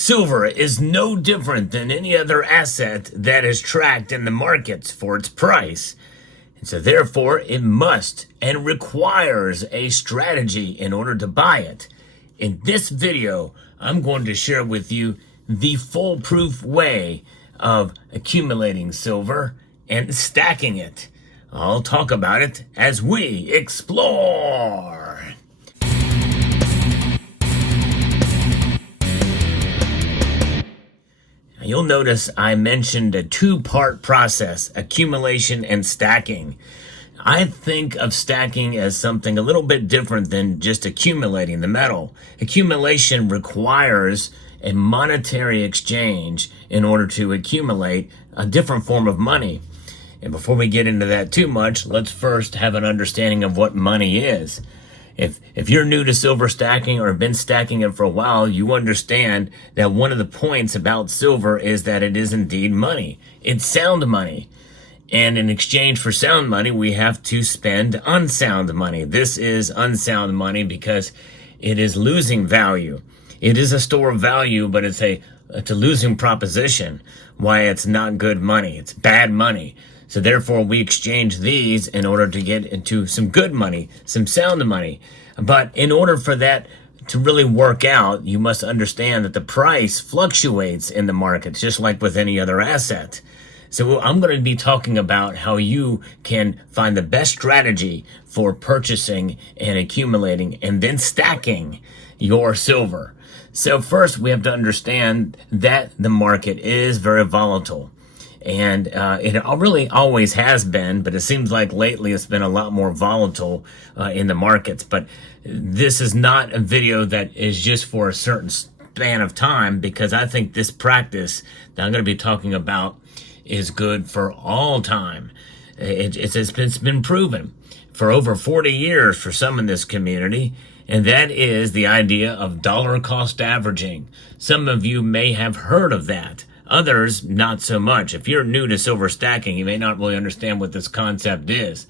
Silver is no different than any other asset that is tracked in the markets for its price. And so therefore, it must and requires a strategy in order to buy it. In this video, I'm going to share with you the foolproof way of accumulating silver and stacking it. I'll talk about it as we explore. You'll notice I mentioned a two-part process, accumulation and stacking. I think of stacking as something a little bit different than just accumulating the metal. Accumulation requires a monetary exchange in order to accumulate a different form of money. And before we get into that too much, let's first have an understanding of what money is. If you're new to silver stacking or have been stacking it for a while, you understand that one of the points about silver is that it is indeed money. It's sound money. And in exchange for sound money, we have to spend unsound money. This is unsound money because it is losing value. It is a store of value, but it's a losing proposition. Why it's not good money. It's bad money. So therefore, we exchange these in order to get into some good money, some sound money. But in order for that to really work out, you must understand that the price fluctuates in the markets, just like with any other asset. So I'm going to be talking about how you can find the best strategy for purchasing and accumulating and then stacking your silver. So first, we have to understand that the market is very volatile. And it really always has been, but it seems like lately it's been a lot more volatile in the markets. But this is not a video that is just for a certain span of time, because I think this practice that I'm going to be talking about is good for all time. It's been proven for over 40 years for some in this community, and that is the idea of dollar cost averaging. Some of you may have heard of that. Others, not so much. If you're new to silver stacking, you may not really understand what this concept is.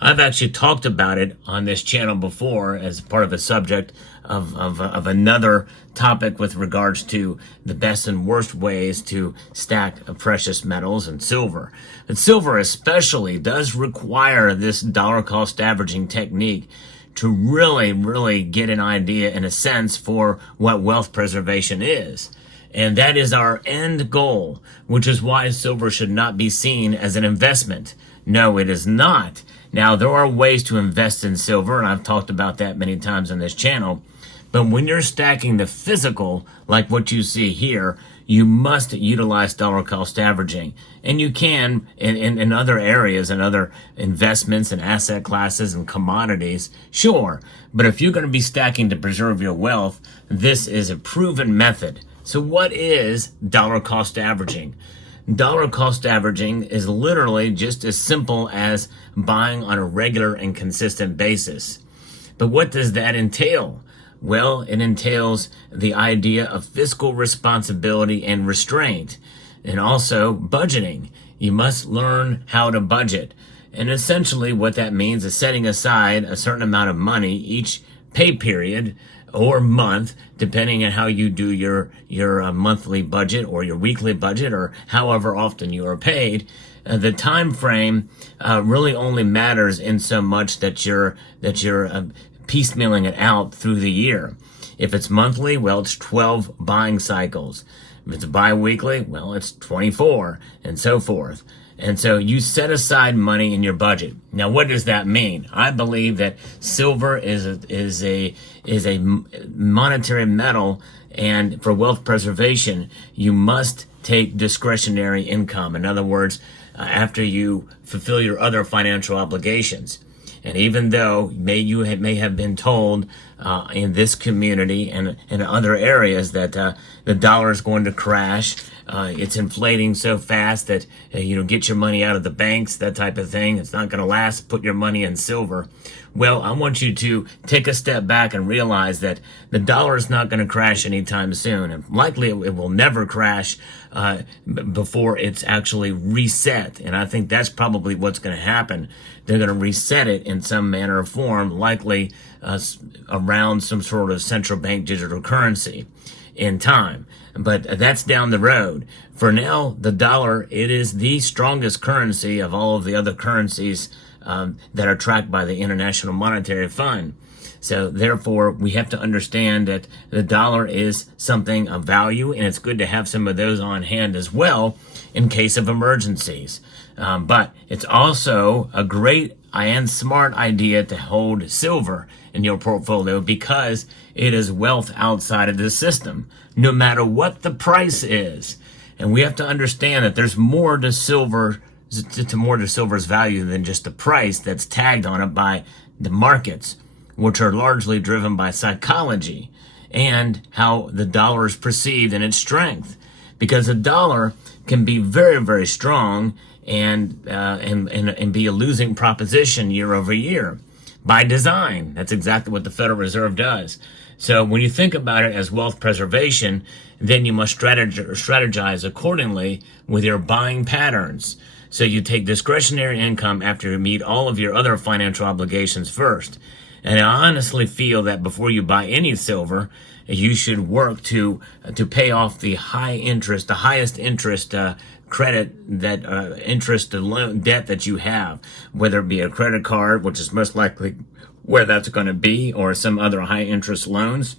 I've actually talked about it on this channel before as part of a subject of another topic with regards to the best and worst ways to stack precious metals and silver. But silver especially does require this dollar cost averaging technique to really get an idea and a sense for what wealth preservation is. And that is our end goal, which is why silver should not be seen as an investment. No, it is not. Now, there are ways to invest in silver, and I've talked about that many times on this channel. But when you're stacking the physical, like what you see here, you must utilize dollar cost averaging. And you can in other areas and other investments and asset classes and commodities, sure. But if you're going to be stacking to preserve your wealth, this is a proven method. So what is dollar cost averaging? Dollar cost averaging is literally just as simple as buying on a regular and consistent basis. But what does that entail? Well, it entails the idea of fiscal responsibility and restraint, and also budgeting. You must learn how to budget. And essentially what that means is setting aside a certain amount of money each pay period or month, depending on how you do your monthly budget or your weekly budget or however often you are paid. The time frame really only matters in so much that you're piecemealing it out through the year. If it's monthly, well, it's 12 buying cycles. If it's bi-weekly, well, it's 24, and so forth. And so you set aside money in your budget. Now, what does that mean? I believe that silver is a monetary metal, and for wealth preservation, you must take discretionary income. In other words, after you fulfill your other financial obligations. And even though you may have been told in this community and in other areas that the dollar is going to crash, it's inflating so fast that get your money out of the banks, that type of thing. It's not going to last. Put your money in silver. Well, I want you to take a step back and realize that the dollar is not going to crash anytime soon, and likely it will never crash before it's actually reset. And I think that's probably what's going to happen. They're going to reset it in some manner or form, likely around some sort of central bank digital currency. in time. But that's down the road. For now, the dollar, it is the strongest currency of all of the other currencies that are tracked by the International Monetary Fund. So therefore, we have to understand that the dollar is something of value, and it's good to have some of those on hand as well in case of emergencies. But it's also a great and smart idea to hold silver in your portfolio because it is wealth outside of the system, no matter what the price is. And we have to understand that there's more to silver's value than just the price that's tagged on it by the markets, which are largely driven by psychology and how the dollar is perceived and its strength. Because the dollar can be very, very strong and be a losing proposition year over year by design. That's exactly what the Federal Reserve does. So when you think about it as wealth preservation, then you must strategize accordingly with your buying patterns. So you take discretionary income after you meet all of your other financial obligations first. And I honestly feel that before you buy any silver, you should work to pay off the highest interest credit that interest loan debt that you have, whether it be a credit card, which is most likely where that's going to be, or some other high interest loans.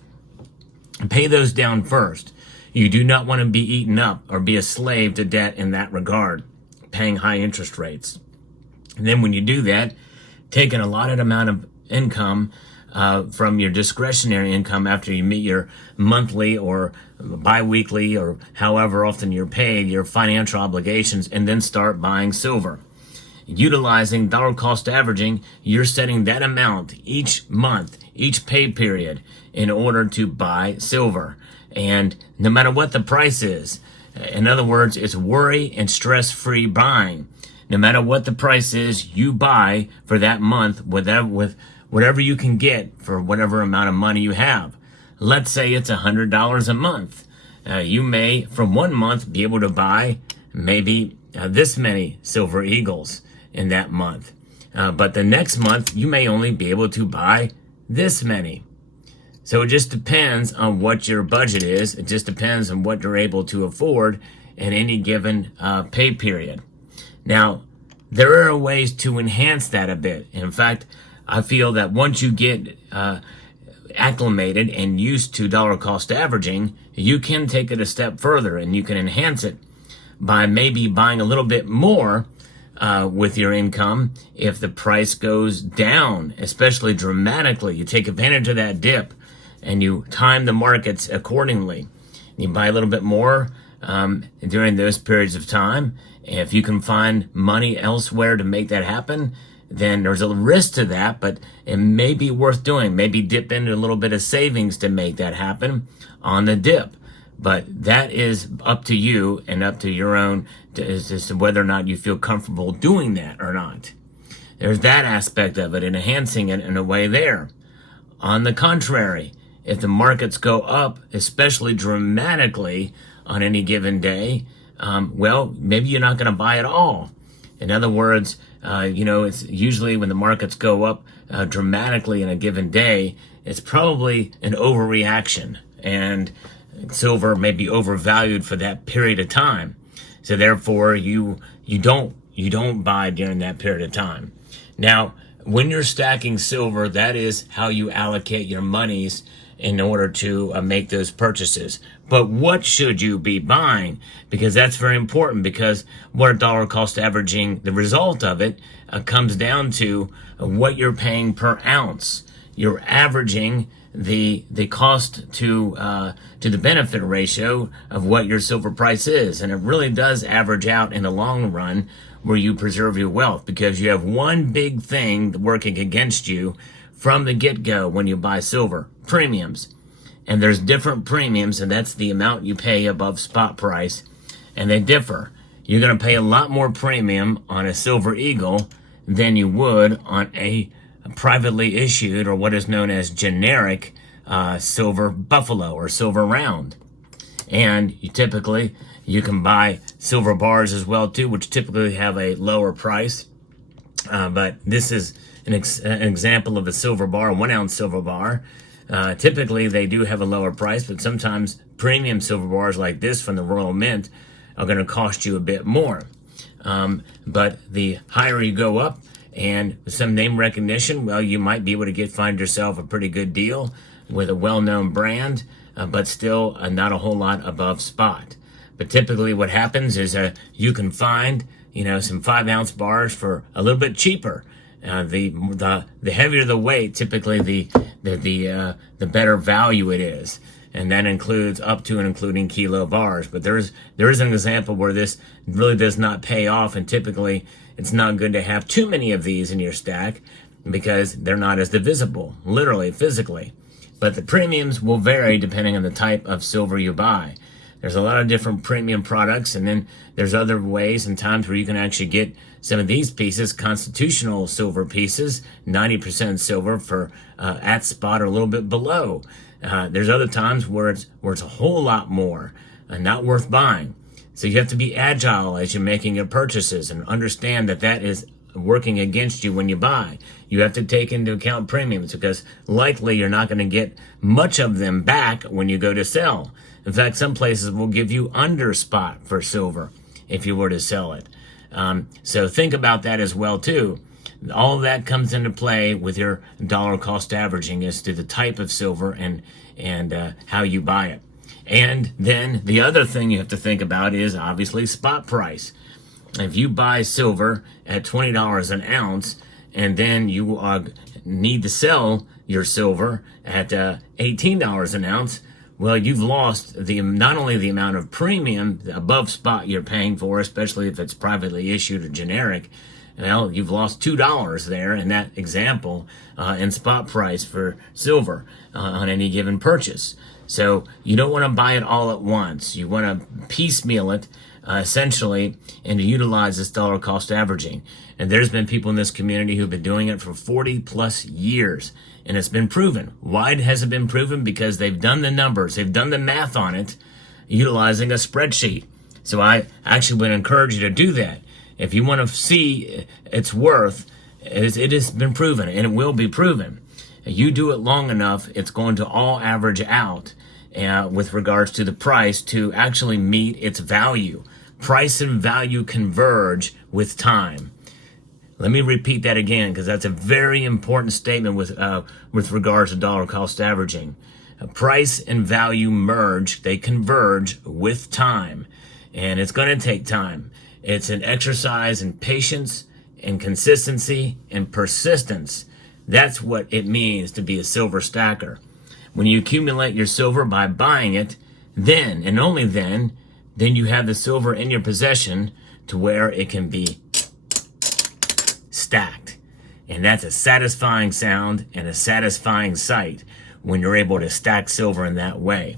Pay those down first. You do not want to be eaten up or be a slave to debt in that regard, paying high interest rates. And then when you do that, take an allotted amount of income from your discretionary income after you meet your monthly or bi-weekly or however often you're paid, your financial obligations, and then start buying silver. Utilizing dollar cost averaging, you're setting that amount each month, each pay period, in order to buy silver. And no matter what the price is, in other words, it's worry and stress-free buying. No matter what the price is, you buy for that month with whatever you can get for whatever amount of money you have. Let's say it's $100 a month. You may, from 1 month, be able to buy maybe this many silver eagles in that month. But the next month, you may only be able to buy this many. So it just depends on what your budget is. It just depends on what you're able to afford in any given pay period. Now, there are ways to enhance that a bit. In fact, I feel that once you get acclimated and used to dollar cost averaging, you can take it a step further and you can enhance it by maybe buying a little bit more with your income if the price goes down, especially dramatically. You take advantage of that dip and you time the markets accordingly. You buy a little bit more during those periods of time. If you can find money elsewhere to make that happen, then there's a risk to that, but it may be worth doing. Maybe dip into a little bit of savings to make that happen on the dip. But that is up to you and up to your own, as to whether or not you feel comfortable doing that or not. There's that aspect of it and enhancing it in a way there. On the contrary, if the markets go up, especially dramatically on any given day, well, maybe you're not going to buy at all. In other words, it's usually when the markets go up dramatically in a given day, it's probably an overreaction, and silver may be overvalued for that period of time. So therefore, you don't buy during that period of time. Now, when you're stacking silver, that is how you allocate your monies in order to make those purchases. But what should you be buying? Because that's very important, because what dollar cost averaging, the result of it comes down to what you're paying per ounce. You're averaging the cost to the benefit ratio of what your silver price is. And it really does average out in the long run where you preserve your wealth, because you have one big thing working against you from the get-go when you buy silver: premiums. And there's different premiums, and that's the amount you pay above spot price, and they differ. You're going to pay a lot more premium on a silver eagle than you would on a privately issued, or what is known as generic, silver buffalo or silver round. And you can buy silver bars as well too, which typically have a lower price. But this is an example of a silver bar, a 1 ounce silver bar. Typically they do have a lower price, but sometimes premium silver bars like this from the Royal Mint are going to cost you a bit more. But the higher you go up and some name recognition, well, you might be able to find yourself a pretty good deal with a well-known brand, but still not a whole lot above spot. But typically what happens is you can find, some 5-ounce bars for a little bit cheaper. The heavier the weight, typically the better value it is. And that includes up to and including kilo bars. But there is an example where this really does not pay off, and typically it's not good to have too many of these in your stack because they're not as divisible, literally, physically. But the premiums will vary depending on the type of silver you buy. There's a lot of different premium products, and then there's other ways and times where you can actually get some of these pieces, constitutional silver pieces, 90% silver for at spot or a little bit below. There's other times where it's a whole lot more, not worth buying. So you have to be agile as you're making your purchases and understand that is working against you when you buy. You have to take into account premiums because likely you're not going to get much of them back when you go to sell. In fact, some places will give you under spot for silver if you were to sell it. So think about that as well too. All of that comes into play with your dollar cost averaging as to the type of silver and how you buy it. And then the other thing you have to think about is obviously spot price. If you buy silver at $20 an ounce and then you need to sell your silver at $18 an ounce, well, you've lost not only the amount of premium above spot you're paying for, especially if it's privately issued or generic. Well, you've lost $2 there in that example in spot price for silver on any given purchase. So you don't want to buy it all at once. You want to piecemeal it essentially and to utilize this dollar cost averaging. And there's been people in this community who've been doing it for 40 plus years. And it's been proven. Why has it been proven? Because they've done the numbers. They've done the math on it utilizing a spreadsheet. So I actually would encourage you to do that. If you want to see its worth, it has been proven and it will be proven. You do it long enough, it's going to all average out with regards to the price to actually meet its value. Price and value converge with time. Let me repeat that again because that's a very important statement with regards to dollar cost averaging. Price and value merge, they converge with time. And it's going to take time. It's an exercise in patience and consistency and persistence. That's what it means to be a silver stacker. When you accumulate your silver by buying it, then and only then you have the silver in your possession to where it can be stacked. And that's a satisfying sound and a satisfying sight when you're able to stack silver in that way.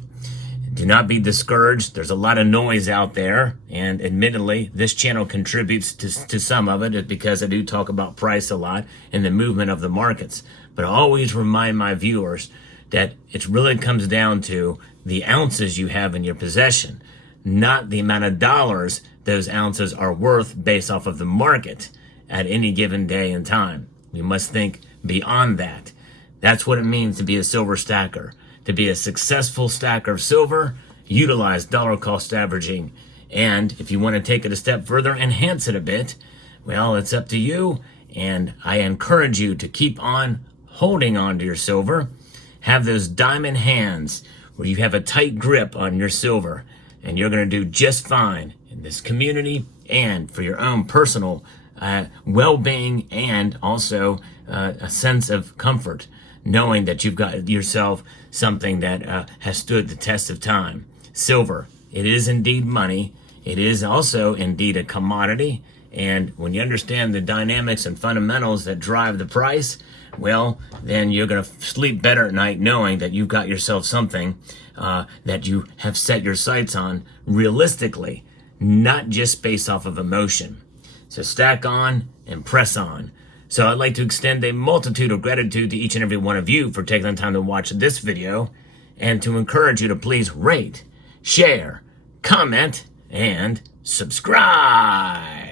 Do not be discouraged. There's a lot of noise out there, and admittedly, this channel contributes to some of it because I do talk about price a lot and the movement of the markets. But I always remind my viewers that it really comes down to the ounces you have in your possession, not the amount of dollars those ounces are worth based off of the market at any given day and time. We must think beyond that. That's what it means to be a silver stacker. To be a successful stacker of silver, utilize dollar cost averaging. And if you want to take it a step further, enhance it a bit, well, it's up to you. And I encourage you to keep on holding on to your silver. Have those diamond hands where you have a tight grip on your silver. And you're going to do just fine in this community and for your own personal well-being and also a sense of comfort, knowing that you've got yourself something that has stood the test of time. Silver, it is indeed money. It is also indeed a commodity. And when you understand the dynamics and fundamentals that drive the price, well, then you're going to sleep better at night knowing that you've got yourself something that you have set your sights on realistically, not just based off of emotion. So stack on and press on. So I'd like to extend a multitude of gratitude to each and every one of you for taking the time to watch this video and to encourage you to please rate, share, comment, and subscribe.